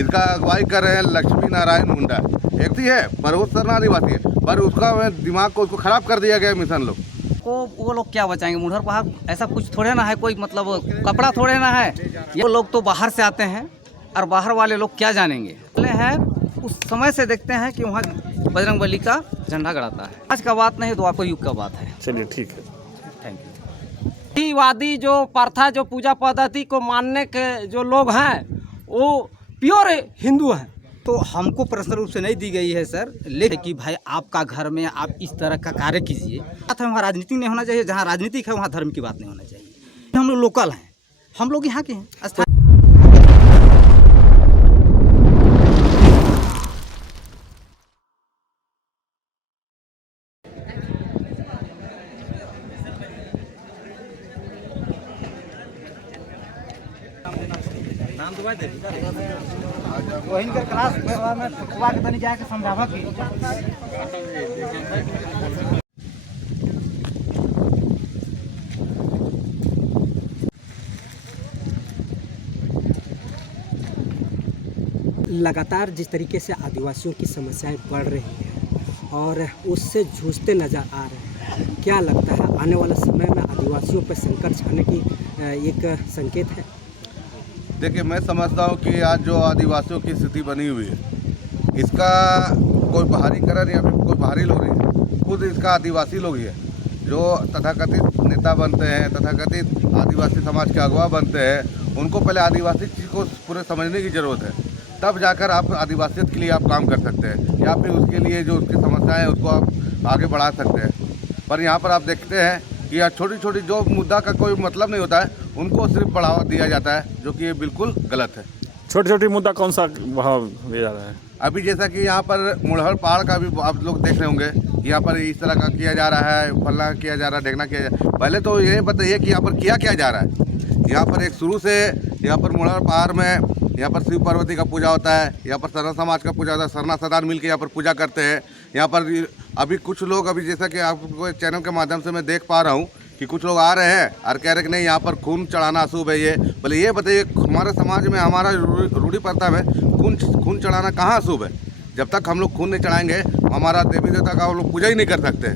इसका अगुवाई कर रहे हैं लक्ष्मी नारायण मुंडा। एक ही है पर वो सरना आदिवासी है, पर उसका दिमाग को उसको खराब कर दिया गया मिशन लोग को। वो लोग क्या बचाएंगे? मुनहर पहाड़ ऐसा कुछ थोड़े ना है, कोई मतलब कपड़ा थोड़े ना है। ये लोग तो बाहर से आते हैं और बाहर वाले लोग क्या जानेंगे। हैं उस समय से देखते हैं कि वहाँ बजरंगबली का झंडा गड़ाता है। आज का बात नहीं, द्वापर युग का बात है। चलिए ठीक है, थैंक यू। वादी जो प्रथा जो पूजा पद्धति को मानने के जो लोग हैं वो प्योर हिंदू हैं। तो हमको पर्सनल रूप से नहीं दी गई है सर, लेकिन कि भाई आपका घर में आप इस तरह का कार्य कीजिए। बात है वहाँ राजनीति नहीं होना चाहिए, जहाँ राजनीतिक है वहाँ धर्म की बात नहीं होना चाहिए। हम लोग लोकल हैं, हम लोग यहाँ के हैं स्थानीय। नाम दुआ दे वही कर क्लास में फुटबॉल के तनी जाके समझावा की। लगातार जिस तरीके से आदिवासियों की समस्याएं बढ़ रही हैं और उससे जूझते नज़र आ रहे हैं, क्या लगता है आने वाले समय में आदिवासियों पर संकट छाने की एक संकेत है? देखिए, मैं समझता हूँ कि आज जो आदिवासियों की स्थिति बनी हुई है, इसका कोई बाहरीकरण या फिर कोई बाहरी लोग नहीं है, खुद इसका आदिवासी लोग ही है जो तथाकथित नेता बनते हैं, तथाकथित आदिवासी समाज के अगवा बनते हैं। उनको पहले आदिवासी चीज़ को पूरे समझने की ज़रूरत है, तब जाकर आप आदिवासियत के लिए आप काम कर सकते हैं या फिर उसके लिए जो उसकी समस्याएं हैं उसको आप आगे बढ़ा सकते हैं। पर यहाँ पर आप देखते हैं कि यह छोटी छोटी जो मुद्दा का कोई मतलब नहीं होता है, उनको सिर्फ बढ़ावा दिया जाता है, जो कि ये बिल्कुल गलत है। छोटी छोटी मुद्दा कौन सा बढ़ावा दिया जा रहा है? अभी जैसा कि यहाँ पर मुड़हर पहाड़ का भी आप लोग देख रहे होंगे, यहाँ पर इस तरह का किया जा रहा है, फलना किया जा रहा है, ढेकना किया जा रहा है। पहले तो ये बताइए कि यहाँ पर किया क्या जा रहा है। यहाँ पर एक शुरू से यहाँ पर मुड़हर पहाड़ में यहाँ पर शिव पार्वती का पूजा होता है, यहाँ पर सरना समाज का पूजा होता है, सरना सरदार मिल के यहाँ पर पूजा करते हैं। यहाँ पर अभी कुछ लोग, अभी जैसा कि आपको चैनल के माध्यम से मैं देख पा रहा हूँ कि कुछ लोग आ रहे हैं और कह रहे कि नहीं यहाँ पर खून चढ़ाना अशुभ है। ये बोले, ये बताइए हमारे समाज में, हमारा रूढ़ी प्रथा में खून चढ़ाना कहाँ अशुभ है? जब तक हम लोग खून नहीं चढ़ाएंगे, हमारा देवी देवता का हम लोग पूजा ही नहीं कर सकते।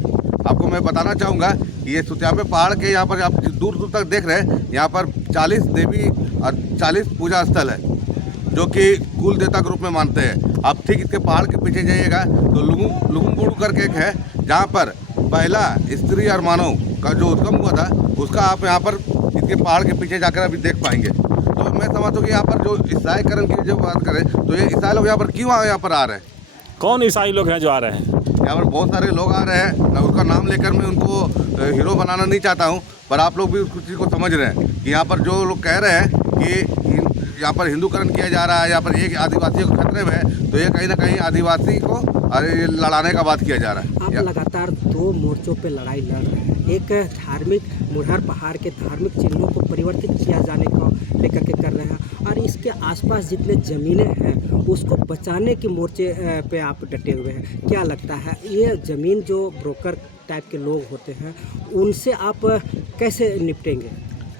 आपको मैं बताना चाहूँगा कि ये सुत्यापे पहाड़ के यहाँ पर आप दूर दूर तक देख रहे हैं, यहाँ पर 40 देवी और 40 पूजा स्थल है जो कि कुल देवता के रूप में मानते हैं। आप ठीक इसके पहाड़ के पीछे जाइएगा तो लुगुम्बुड़ू करके एक है, जहाँ पर पहला स्त्री और मानव का जो उद्गम हुआ था, उसका आप यहाँ पर इसके पहाड़ के पीछे जाकर अभी देख पाएंगे। तो मैं समझता हूँ कि यहाँ पर जो ईसाईकरण की जब बात करें तो ये ईसाई लोग यहाँ पर क्यों यहाँ पर आ रहे हैं? कौन ईसाई लोग हैं जो आ रहे हैं? यहाँ पर बहुत सारे लोग आ रहे हैं, उसका नाम लेकर मैं उनको हीरो बनाना नहीं चाहता हूँ, पर आप लोग भी उस चीज़ को समझ रहे हैं कि यहाँ पर जो लोग कह रहे हैं कि यहाँ पर हिंदूकरण किया जा रहा है, यहाँ पर एक आदिवासियों को खतरे में है, तो ये कहीं ना कहीं आदिवासी को लड़ाने का बात किया जा रहा है। आप लगातार 2 मोर्चों पे लड़ाई लड़ रहे हैं। एक धार्मिक मुड़हर पहाड़ के धार्मिक चिन्हों को परिवर्तित किया जाने को लेकर के कर रहे हैं, और इसके आसपास जितने ज़मीनें हैं उसको बचाने के मोर्चे पे आप डटे हुए हैं। क्या लगता है ये ज़मीन जो ब्रोकर टाइप के लोग होते हैं उनसे आप कैसे निपटेंगे?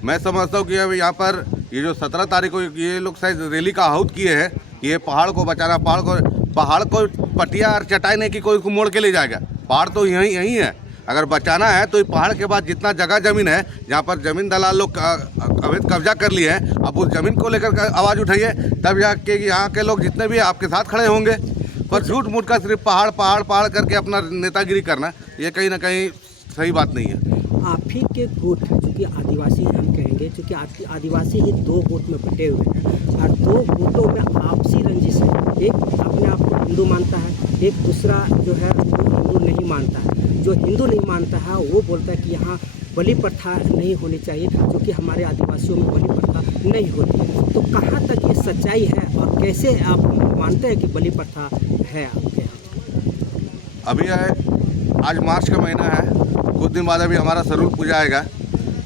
मैं समझता हूँ कि अब यहाँ पर ये जो 17 तारीख को ये लोग शायद रैली का आहूत किए हैं, ये पहाड़ को बचाना, पहाड़ को पटिया और चटाई नहीं कि कोई को मोड़ के ले जाएगा। पहाड़ तो यही है, अगर बचाना है तो पहाड़ के बाद जितना जगह ज़मीन है जहाँ पर ज़मीन दलाल लोग अवैध कब्जा कर लिए हैं, अब उस ज़मीन को लेकर आवाज़ उठाइए, तब जाके यहाँ के लोग जितने भी आपके साथ खड़े होंगे। पर झूठ मूठ का सिर्फ पहाड़ करके अपना नेतागिरी करना, ये कहीं ना कहीं सही बात नहीं है। आप ही के गुट जो कि आदिवासी हम कहेंगे, क्योंकि आदिवासी ही 2 गुट में बटे हुए हैं और 2 गुटों में आपसी रंजिश है। एक अपने आप को हिंदू मानता है, एक दूसरा जो है वो हिंदू नहीं मानता है। जो हिंदू नहीं मानता है वो बोलता है कि यहाँ बलि प्रथा नहीं होनी चाहिए, क्योंकि हमारे आदिवासियों में बलि प्रथा नहीं होती है। तो कहाँ तक ये सच्चाई है और कैसे आप मानते हैं कि बलि प्रथा है आपके यहाँ? अभी आज मार्च का महीना है, कुछ दिन बाद अभी हमारा सरूल पूजा आएगा।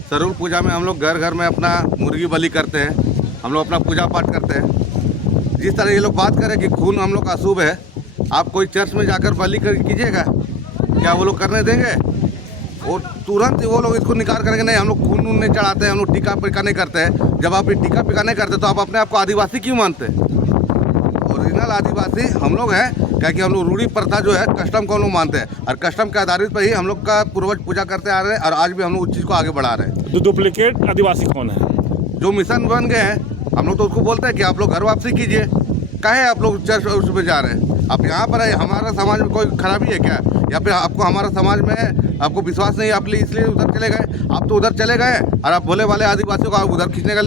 सरूल पूजा में हम लोग घर घर में अपना मुर्गी बलि करते हैं, हम लोग अपना पूजा पाठ करते हैं। जिस तरह ये लोग बात करें कि खून हम लोग का अशुभ है, आप कोई चर्च में जाकर बलि कीजिएगा, क्या वो लोग करने देंगे? वो तुरंत वो लोग इसको निकाल करेंगे, नहीं हम लोग खून नहीं चढ़ाते हैं, हम लोग टीका पिका नहीं करते हैं। जब आप ये टीका पिका नहीं करते तो आप अपने आप को आदिवासी क्यों मानते हैं? ओरिजिनल आदिवासी हम लोग हैं, क्या कि हम लोग रूढ़ी प्रथा जो है कस्टम को हम लोग मानते हैं और कस्टम के आधारित पर ही हम लोग का पूर्वज पूजा करते आ रहे हैं और आज भी हम लोग उस चीज़ को आगे बढ़ा रहे हैं। तो डुप्लीकेट आदिवासी कौन है? जो मिशन बन गए हैं हम लोग तो उसको बोलते हैं कि आप लोग घर वापसी कीजिए। काहे आप लोग चर्च उसमें जा रहे हैं? आप यहाँ पर है, हमारा समाज में कोई खराबी है क्या? या फिर आपको हमारा समाज में आपको विश्वास नहीं, आप इसलिए उधर चले गए? आप तो उधर चले गए और आप भोले वाले आदिवासियों को आप उधर खींचने का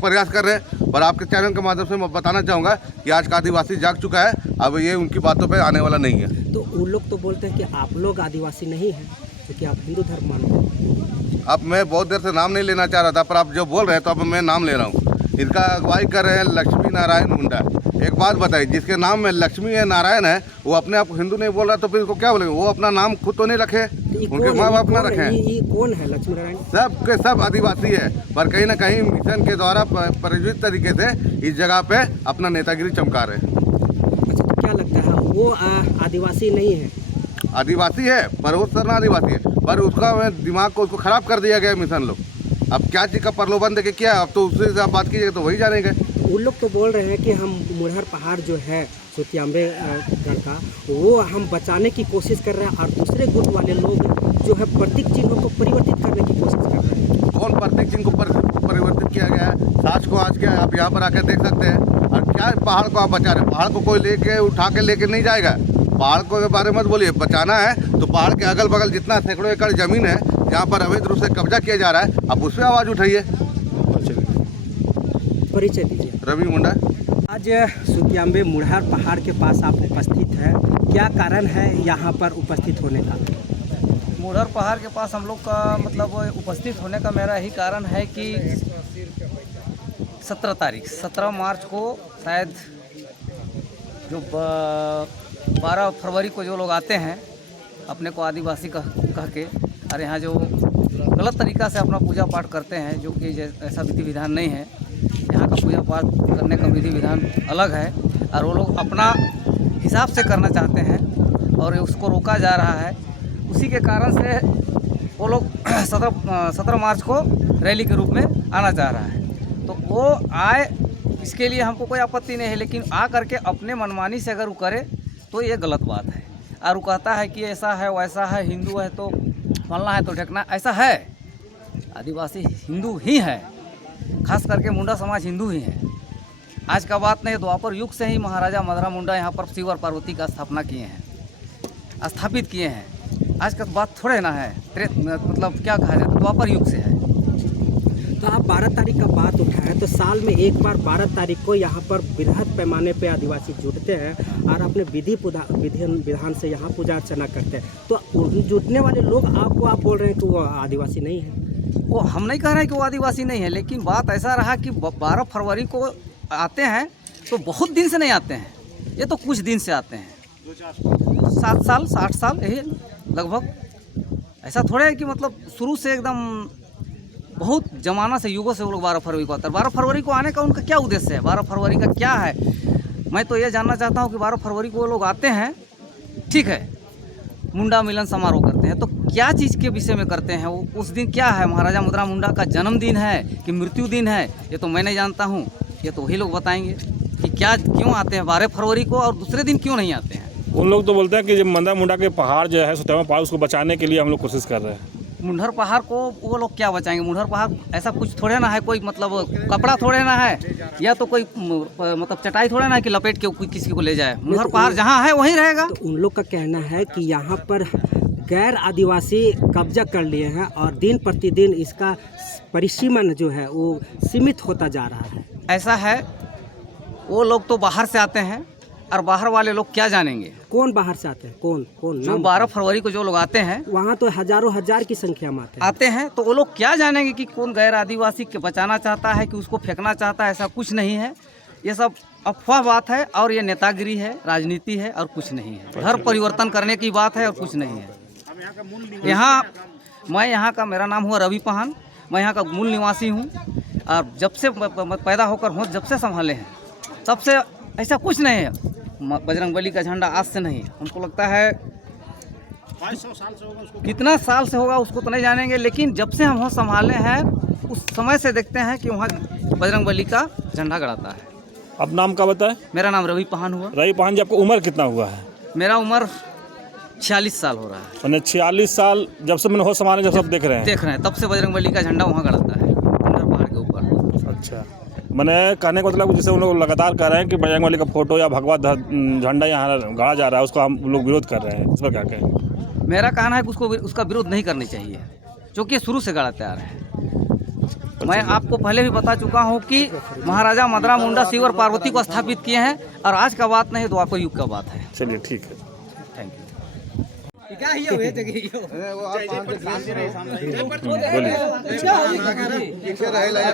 प्रयास कर रहे हैं। पर आपके चैनल के माध्यम से मैं बताना चाहूँगा कि आज का आदिवासी जाग चुका है, अब ये उनकी बातों पे आने वाला नहीं है। तो वो लोग तो बोलते हैं कि आप लोग आदिवासी नहीं हैं, क्योंकि आप हिंदू धर्म मानते हैं। अब मैं बहुत देर से नाम नहीं लेना चाह रहा था, पर आप जो बोल रहे हैं तो अब मैं नाम ले रहा हूँ। इनका अगुवाई कर रहे हैं लक्ष्मी नारायण मुंडा। एक बात बताइए, जिसके नाम में लक्ष्मी है, नारायण है, वो अपने आप को हिंदू नहीं बोल रहा तो फिर इसको क्या बोलेंगे? वो अपना नाम खुद तो नहीं रखे, उनके माँ बाप ना रखे। ये कौन है लक्ष्मी नारायण? सब के सब आदिवासी है, पर कहीं ना कहीं मिशन के द्वारा प्रायोजित तरीके से इस जगह पे अपना नेतागिरी चमका रहे हैं। अच्छा, तो क्या लगता है वो आदिवासी नहीं है? आदिवासी है, पर वो सरना आदिवासी है, पर उसका दिमाग को उसको खराब कर दिया गया मिशन लोग। अब क्या चीज़ का प्रलोभन देके किया, अब तो उससे से आप बात कीजिएगा तो वही जानेंगे। उन लोग तो बोल रहे हैं कि हम मुरहर पहाड़ जो है सुतियांबे गढ़ का, वो हम बचाने की कोशिश कर रहे हैं और दूसरे गुट वाले लोग जो है प्रतीक चिन्हों को परिवर्तित करने की कोशिश कर रहे हैं। कौन प्रतीक चिन्ह को परिवर्तित किया गया है? साज को आज क्या आप यहाँ पर आकर देख सकते हैं। और क्या पहाड़ को आप बचा रहे हैं? पहाड़ को कोई लेके उठा के लेके नहीं जाएगा। पहाड़ को के बारे में मत बोलिए। बचाना है तो पहाड़ के अगल बगल जितना सैकड़ों एकड़ जमीन है जहाँ पर अवैध रूप से कब्जा किया जा रहा है, आप उस पर आवाज़ उठाइए। परिचय दीजिए। रवि मुंडा। आज सुतियांबे मुरहर पहाड़ के पास आप उपस्थित हैं, क्या कारण है यहाँ पर उपस्थित होने का? मुरहर पहाड़ के पास हम लोग का मतलब उपस्थित होने का मेरा यही कारण है कि 17 मार्च को शायद जो 12 फरवरी को जो लोग आते हैं अपने को आदिवासी कह के, और यहाँ जो गलत तरीक़ा से अपना पूजा पाठ करते हैं, जो कि ऐसा विधि विधान नहीं है। यहाँ का पूजा पाठ करने का विधि विधान अलग है और वो लोग अपना हिसाब से करना चाहते हैं और उसको रोका जा रहा है। उसी के कारण से वो लोग 17 मार्च को रैली के रूप में आना चाह रहा है। तो वो आए, इसके लिए हमको कोई आपत्ति नहीं है, लेकिन आ करके अपने मनमानी से अगर वो करे तो ये गलत बात है। और वो कहता है कि ऐसा है वैसा है, हिंदू है तो फलना है तो ढकना, ऐसा है? आदिवासी हिंदू ही है, खास करके मुंडा समाज हिंदू ही है। आज का बात नहीं, द्वापर युग से ही महाराजा मदरा मुंडा यहाँ पर शिव और पार्वती का स्थापना किए हैं, स्थापित किए हैं। आज का बात थोड़े ना है, मतलब क्या कहा जाता है, द्वापर युग से है। तो आप 12 तारीख का बात उठाएं तो साल में एक बार 12 तारीख को यहाँ पर बृहद पैमाने पे आदिवासी जुटते हैं और अपने विधि विधान से यहाँ पूजा अर्चना करते हैं। तो जुटने वाले लोग आपको आप बोल रहे हैं कि वो आदिवासी नहीं है? वो हम नहीं कह रहे हैं कि वो आदिवासी नहीं है, लेकिन बात ऐसा रहा कि 12 फरवरी को आते हैं तो बहुत दिन से नहीं आते हैं, ये तो कुछ दिन से आते हैं, 7 साल 60 साल यही लगभग। ऐसा थोड़ा है कि मतलब शुरू से एकदम बहुत जमाना से, युगों से वो लोग 12 फरवरी को आते हैं। 12 फरवरी को आने का उनका क्या उद्देश्य है? 12 फरवरी का क्या है? मैं तो ये जानना चाहता हूँ कि 12 फरवरी को वो लोग आते हैं, ठीक है, मुंडा मिलन समारोह करते हैं, तो क्या चीज़ के विषय में करते हैं? वो उस दिन क्या है? महाराजा मदरा मुंडा का जन्मदिन है कि मृत्यु दिन है? ये तो मैं नहीं जानता हूँ, ये तो वही लोग बताएंगे कि क्या क्यों आते हैं 12 फरवरी को और दूसरे दिन क्यों नहीं आते हैं। उन लोग तो बोलते हैं कि जब मदरा मुंडा के पहाड़ जो है सुतियांबे पहाड़, उसको बचाने के लिए हम लोग कोशिश कर रहे हैं। मुंडहर पहाड़ को वो लोग क्या बचाएंगे? मुंडहर पहाड़ ऐसा कुछ थोड़े ना है, कोई मतलब कपड़ा थोड़े ना है, या तो कोई मतलब चटाई थोड़े ना है कि लपेट के किसी को ले जाए। मुंडहर पहाड़ जहाँ है वहीं रहेगा। तो उन लोग का कहना है कि यहाँ पर गैर आदिवासी कब्जा कर लिए हैं और दिन प्रतिदिन इसका परिसीमन जो है वो सीमित होता जा रहा है। ऐसा है, वो लोग तो बाहर से आते हैं और बाहर वाले लोग क्या जानेंगे? कौन बाहर से आते हैं? कौन जो 12 फरवरी को जो लोग आते हैं, वहाँ तो हजारों हजार की संख्या में आते हैं, तो वो लोग क्या जानेंगे कि कौन गैर आदिवासी के बचाना चाहता है कि उसको फेंकना चाहता है? ऐसा कुछ नहीं है, ये सब अफवाह बात है और ये नेतागिरी है, राजनीति है और कुछ नहीं है। घर परिवर्तन करने की बात है और कुछ नहीं है। मैं यहाँ का, मेरा नाम हुआ रवि पहान, मैं यहाँ का मूल निवासी हूँ और जब से पैदा होकर हूँ, जब से संभाले हैं तब से ऐसा कुछ नहीं है। बजरंगबली का झंडा आज से नहीं, हमको लगता है 500 साल से होगा उसको, कितना साल से होगा उसको तो नहीं जानेंगे, लेकिन जब से हम संभाले हैं उस समय से देखते हैं कि वहाँ बजरंगबली का झंडा गड़ाता है। अब नाम का बताए? मेरा नाम रवि पहान हुआ। रवि पाहन जी, आपको उम्र कितना हुआ है? मेरा उम्र 46 साल हो रहा है। मैंने 46 साल जब से मैंने होश संभाले, जब सब देख रहे हैं। देख रहे हैं, तब से बजरंगबली का झंडा वहाँ गड़ता है मुंडहर पहाड़ के ऊपर। अच्छा, मैंने कहने का मतलब जैसे उन लोग लगातार कह रहे हैं कि बजरंगबली का फोटो या भगवा झंडा यहाँ गाड़ा जा रहा है, उसको हम लोग विरोध कर रहे हैं, इस पर क्या कहें? मेरा कहना है कि उसका विरोध नहीं करनी चाहिए, क्योंकि ये शुरू से गड़ाते आ रहे हैं। मैं आपको पहले भी बता चुका हूँ कि महाराजा मदरा मुंडा शिव और पार्वती को स्थापित किए हैं, और आज का बात नहीं, द्वापर युग का बात है। चलिए ठीक है। Thank you.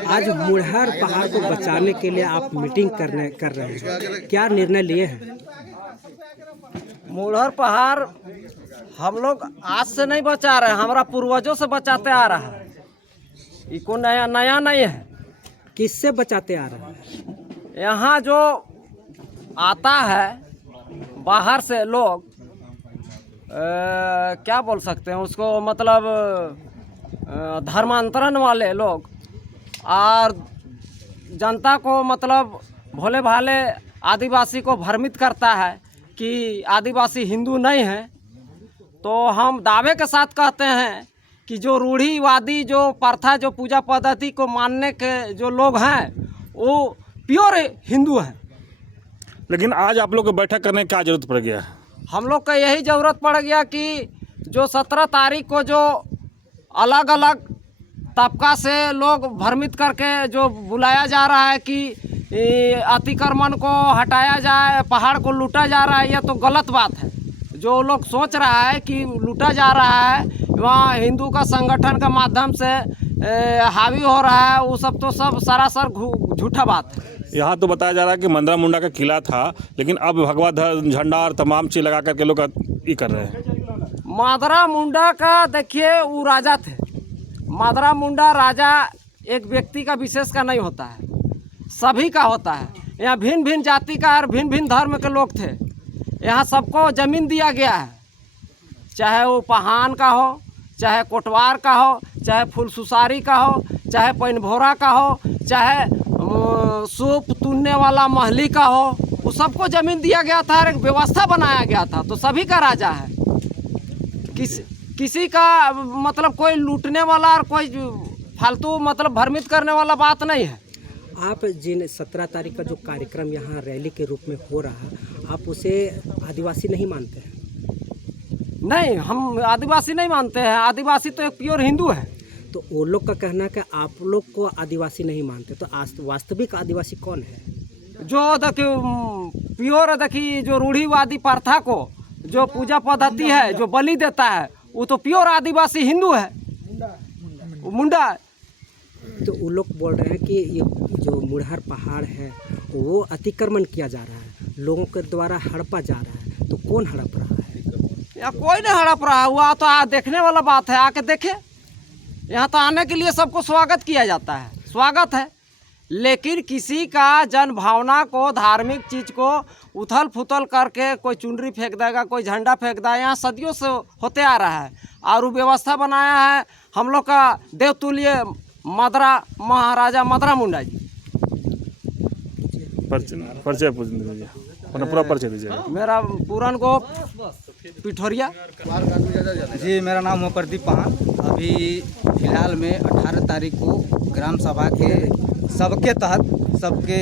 आज मुड़हर पहाड़ को बचाने के लिए आप मीटिंग कर रहे हैं, क्या निर्णय लिए हैं? मुड़हर पहाड़ हम लोग आज से नहीं बचा रहे हैं, हमारा पूर्वजों से बचाते आ रहा है। इको नया नहीं है। किससे बचाते आ रहे हैं? यहाँ जो आता है बाहर से लोग, क्या बोल सकते हैं उसको, मतलब धर्मांतरण वाले लोग, और जनता को मतलब भोले भाले आदिवासी को भ्रमित करता है कि आदिवासी हिंदू नहीं है। तो हम दावे के साथ कहते हैं कि जो रूढ़िवादी जो प्रथा, जो पूजा पद्धति को मानने के जो लोग हैं, वो प्योर हिंदू हैं। लेकिन आज आप लोग को बैठक करने की क्या जरूरत पड़ गया? हम लोग का यही ज़रूरत पड़ गया कि जो 17 तारीख को जो अलग अलग तबका से लोग भ्रमित करके जो बुलाया जा रहा है कि अतिक्रमण को हटाया जाए, पहाड़ को लूटा जा रहा है, यह तो गलत बात है। जो लोग सोच रहा है कि लूटा जा रहा है, वहाँ हिंदू का संगठन के माध्यम से हावी हो रहा है, वो सब तो सब सरासर झूठा बात है। यहाँ तो बताया जा रहा है कि मंदरा मुंडा का किला था, लेकिन अब भगवा झंडा और तमाम चीज़ लगा करके लोग ये कर रहे हैं। मदरा मुंडा का देखिए, वो राजा थे। मदरा मुंडा राजा एक व्यक्ति का विशेष का नहीं होता है, सभी का होता है। यहाँ भिन्न भिन्न जाति का और भिन्न भिन्न धर्म के लोग थे। यहाँ सबको ज़मीन दिया गया है, चाहे वो पहान का हो, चाहे कोटवार का हो, चाहे फुलसुसारी का हो, चाहे पैनभोरा का हो, चाहे सूप तुनने वाला महली का हो, वो सबको ज़मीन दिया गया था और एक व्यवस्था बनाया गया था। तो सभी का राजा है, किसी का मतलब कोई लूटने वाला और कोई फालतू मतलब भ्रमित करने वाला बात नहीं है। आप जिन 17 तारीख का जो कार्यक्रम यहाँ रैली के रूप में हो रहा, आप उसे आदिवासी नहीं मानते हैं? नहीं, हम आदिवासी नहीं मानते हैं। आदिवासी तो एक प्योर हिंदू है। तो वो लोग का कहना है कि आप लोग को आदिवासी नहीं मानते, तो वास्तविक आदिवासी कौन है? जो देखिए प्योर, देखिए जो रूढ़िवादी प्रथा को जो पूजा पद्धति है, जो बलि देता है, वो तो प्योर आदिवासी हिंदू है, मुंडा। तो वो लोग बोल रहे हैं कि ये जो मुड़हर पहाड़ है वो अतिक्रमण किया जा रहा है, लोगों के द्वारा हड़पा जा रहा है। तो कौन हड़प रहा है? यहाँ कोई नहीं हड़प रहा हुआ, तो देखने वाला बात है, आके देखे। यहाँ तो आने के लिए सबको स्वागत किया जाता है, स्वागत है। लेकिन किसी का जन भावना को, धार्मिक चीज़ को उथल फुथल करके कोई चुनरी फेंक देगा, कोई झंडा फेंक देगा, यहाँ सदियों से होते आ रहा है। और वो व्यवस्था बनाया है हम लोग का देवतुल्य महाराजा मदरा मुंडा जी। परिचय दीजिए, पूरा परिचय दीजिए। मेरा पूरन गोप पिठोरिया जी, मेरा नाम है प्रदीप पहान। अभी फिलहाल में 18 तारीख को ग्राम सभा के सबके तहत, सबके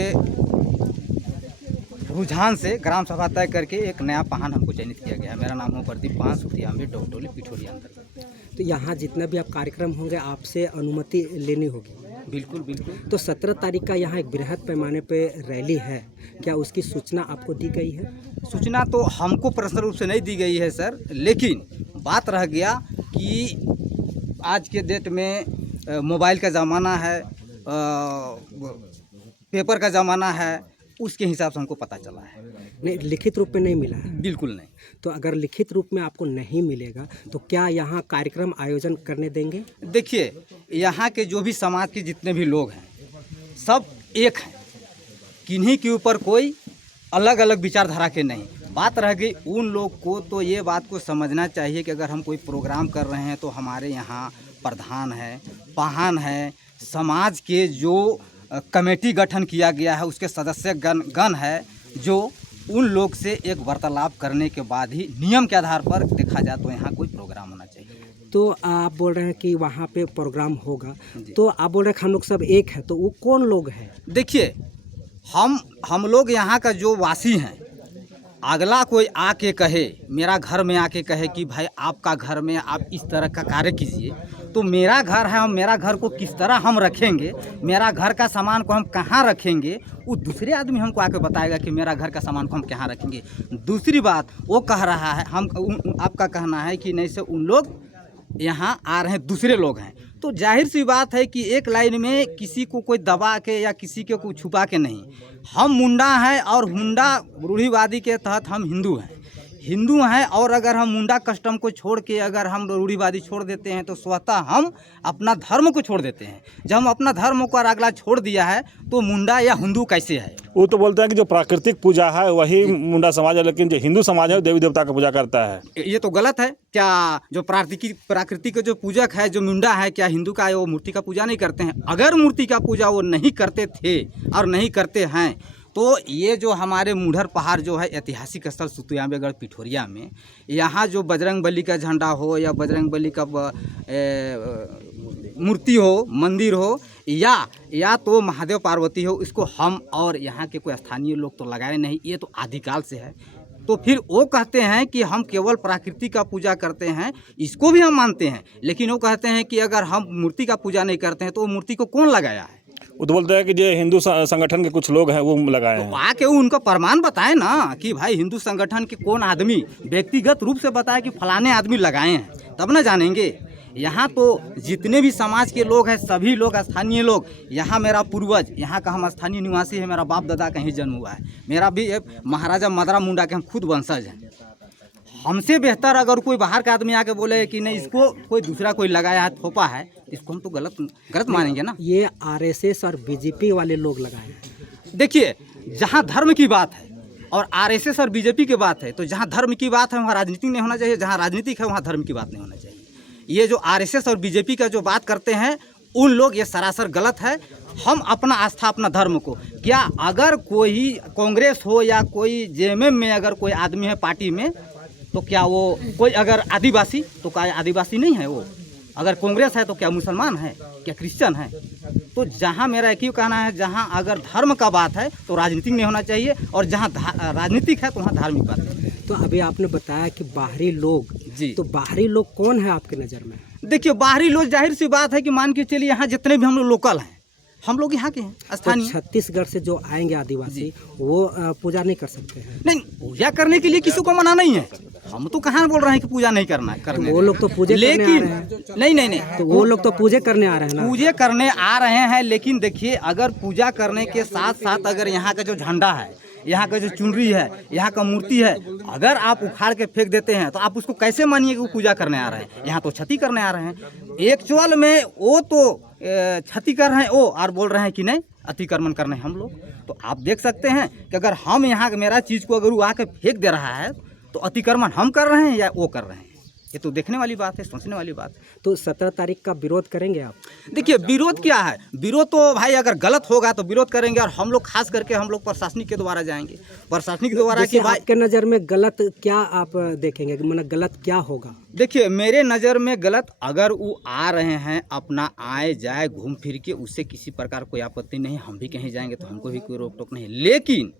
रुझान से ग्राम सभा तय करके एक नया पहान हमको चयनित किया गया है। मेरा नाम है प्रदीप पहान, सुखिया में डोकटोली पिठोरिया अंतर्गत। तो यहाँ जितना भी आप कार्यक्रम होंगे आपसे अनुमति लेनी होगी? बिल्कुल बिल्कुल। तो 17 तारीख का यहाँ एक बृहद पैमाने पे रैली है, क्या उसकी सूचना आपको दी गई है? सूचना तो हमको पर्सनल रूप से नहीं दी गई है सर, लेकिन बात रह गया कि आज के डेट में मोबाइल का ज़माना है, पेपर का ज़माना है, उसके हिसाब से हमको पता चला है। नहीं, लिखित रूप में नहीं मिला है? बिल्कुल नहीं। तो अगर लिखित रूप में आपको नहीं मिलेगा तो क्या यहाँ कार्यक्रम आयोजन करने देंगे? देखिए, यहाँ के जो भी समाज के जितने भी लोग हैं, सब एक हैं, किन्हीं के ऊपर कोई अलग अलग विचारधारा के नहीं। बात रह गई उन लोग को, तो ये बात को समझना चाहिए कि अगर हम कोई प्रोग्राम कर रहे हैं तो हमारे यहाँ प्रधान है, पहान है, समाज के जो कमेटी गठन किया गया है, उसके सदस्य गण है जो उन लोग से एक वार्तालाप करने के बाद ही नियम के आधार पर देखा जाए तो यहाँ कोई प्रोग्राम होना चाहिए। तो आप बोल रहे हैं कि वहाँ पे प्रोग्राम होगा, तो आप बोल रहे हैं कि हम लोग सब एक है, तो वो कौन लोग हैं? देखिए, हम लोग यहाँ का जो वासी हैं, अगला कोई आके कहे, मेरा घर में आके कहे कि भाई आपका घर में आप इस तरह का कार्य कीजिए, तो मेरा घर है, हम मेरा घर को किस तरह हम रखेंगे, मेरा घर का सामान को हम कहाँ रखेंगे, वो दूसरे आदमी हमको आके बताएगा कि मेरा घर का सामान को हम कहाँ रखेंगे। दूसरी बात, वो कह रहा है, आपका कहना है कि नहीं से उन लोग यहाँ आ रहे हैं, दूसरे लोग हैं, तो जाहिर सी बात है कि एक लाइन में किसी को कोई दबा के या किसी के को छुपा के नहीं। हम मुंडा हैं और हुंडा रूढ़िवादी के तहत हम हिंदू हैं और अगर हम मुंडा कस्टम को छोड़ के अगर हम रूढ़िवादी छोड़ देते हैं तो स्वतः हम अपना धर्म को छोड़ देते हैं। जब हम अपना धर्म को अगला छोड़ दिया है तो मुंडा या हिंदू कैसे है? वो तो बोलते हैं कि जो प्राकृतिक पूजा है वही मुंडा समाज है, लेकिन जो हिंदू समाज है वो देवी देवता का पूजा करता है। ये तो गलत है। क्या जो प्राकृतिक जो पूजक है, जो मुंडा है, क्या हिंदू का वो मूर्ति का पूजा नहीं करते हैं? अगर मूर्ति का पूजा वो नहीं करते थे और नहीं करते हैं तो ये जो हमारे मुढ़र पहाड़ जो है ऐतिहासिक स्थल सुतियाम्बेगढ़ पिठोरिया में, यहाँ जो बजरंग बली का झंडा हो या बजरंग बली का मूर्ति हो, मंदिर हो या तो महादेव पार्वती हो, इसको हम और यहाँ के कोई स्थानीय लोग तो लगाए नहीं, ये तो आदिकाल से है। तो फिर वो कहते हैं कि हम केवल प्रकृति का पूजा करते हैं, इसको भी हम मानते हैं, लेकिन वो कहते हैं कि अगर हम मूर्ति का पूजा नहीं करते हैं तो वो मूर्ति को कौन लगाया है? वो तो बोलते हैं कि जो हिंदू संगठन के कुछ लोग हैं वो लगाए हैं। तो आके उनका प्रमाण बताए ना कि भाई हिंदू संगठन के कौन आदमी व्यक्तिगत रूप से बताए कि फलाने आदमी लगाए हैं, तब ना जानेंगे। यहाँ तो जितने भी समाज के लोग हैं, सभी लोग स्थानीय लोग, यहाँ मेरा पूर्वज, यहाँ का हम स्थानीय निवासी है, मेरा बाप दादा कहीं जन्म हुआ है, मेरा भी महाराजा मदरा मुंडा के हम खुद वंशज हैं। हमसे बेहतर अगर कोई बाहर का आदमी आके बोले कि नहीं इसको कोई दूसरा कोई लगाया है, थोपा है, इसको हम तो गलत मानेंगे ना। ये आरएसएस और बीजेपी वाले लोग लगाए हैं। देखिए, जहाँ धर्म की बात है और आरएसएस और बीजेपी की बात है, तो जहाँ धर्म की बात है वहाँ राजनीति नहीं होना चाहिए, जहाँ राजनीतिक है वहाँ धर्म की बात नहीं होना चाहिए। ये जो आरएसएस और बीजेपी का जो बात करते हैं उन लोग, ये सरासर गलत है। हम अपना आस्था, अपना धर्म को, क्या अगर कोई कांग्रेस हो या कोई जेएमएम में अगर कोई आदमी है पार्टी में, तो क्या वो कोई अगर आदिवासी, तो क्या आदिवासी नहीं है वो? अगर कांग्रेस है तो क्या मुसलमान है, क्या क्रिश्चियन है? तो जहाँ मेरा एक ही कहना है, जहाँ अगर धर्म का बात है तो राजनीतिक नहीं होना चाहिए, और जहाँ राजनीतिक है तो वहाँ धार्मिक बात है। तो अभी आपने बताया कि बाहरी लोग जी, तो बाहरी लोग कौन है आपके नज़र में? देखिए, बाहरी लोग जाहिर सी बात है कि मान के चलिए यहाँ जितने भी हम लोग लोकल हैं, हम लोग यहाँ के हैं स्थानीय। तो छत्तीसगढ़ से जो आएंगे आदिवासी, वो पूजा नहीं कर सकते हैं? नहीं, पूजा करने के लिए किसी को मना नहीं है। हम तो कहाँ बोल रहे हैं कि पूजा नहीं करना करने, वो लोग तो पूजे करने आ रहे हैं। नहीं, तो वो लोग तो पूजे करने आ रहे हैं ना? पूजे करने आ रहे हैं, लेकिन देखिए, अगर पूजा करने के साथ साथ अगर यहाँ का जो झंडा है, यहाँ का जो चुनरी है, यहाँ का मूर्ति है, अगर आप उखाड़ के फेंक देते हैं तो आप उसको कैसे मानिए कि वो पूजा करने आ रहे हैं? यहाँ तो क्षति करने आ रहे हैं। एक्चुअल में वो तो क्षति कर रहे हैं वो, और बोल रहे हैं कि नहीं अतिक्रमण करने हम लोग। तो आप देख सकते हैं कि अगर हम यहाँ मेरा चीज़ को अगर वो आके फेंक दे रहा है तो अतिक्रमण हम कर रहे हैं या वो कर रहे हैं? ये तो देखने वाली बात है, सोचने वाली बात है। तो 17 तारीख का विरोध करेंगे आप? देखिए, विरोध क्या है? विरोध तो भाई अगर गलत होगा तो विरोध करेंगे, और हम लोग खास करके हम लोग प्रशासनिक के द्वारा जाएंगे, प्रशासनिक द्वारा कि भाई आपके नज़र में गलत क्या आप देखेंगे, मतलब गलत क्या होगा? देखिए, मेरे नज़र में गलत, अगर वो आ रहे हैं अपना आए जाए घूम फिर के, उससे किसी प्रकार कोई आपत्ति नहीं, हम भी कहीं जाएंगे तो हमको भी कोई रोक टोक नहीं। लेकिन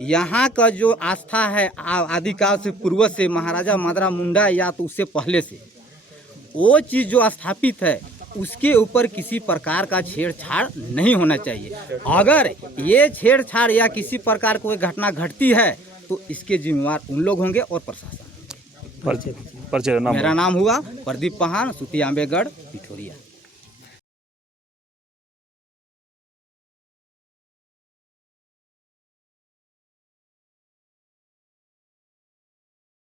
यहाँ का जो आस्था है आदिकाल से, पूर्वज से, महाराजा मदरा मुंडा या तो उससे पहले से, वो चीज़ जो स्थापित है उसके ऊपर किसी प्रकार का छेड़छाड़ नहीं होना चाहिए। अगर ये छेड़छाड़ या किसी प्रकार कोई घटना घटती है तो इसके जिम्मेवार उन लोग होंगे और प्रशासन। परिचय मेरा नाम हुआ प्रदीप पहाड़, सुतियाम्बेगढ़, पिठोरिया।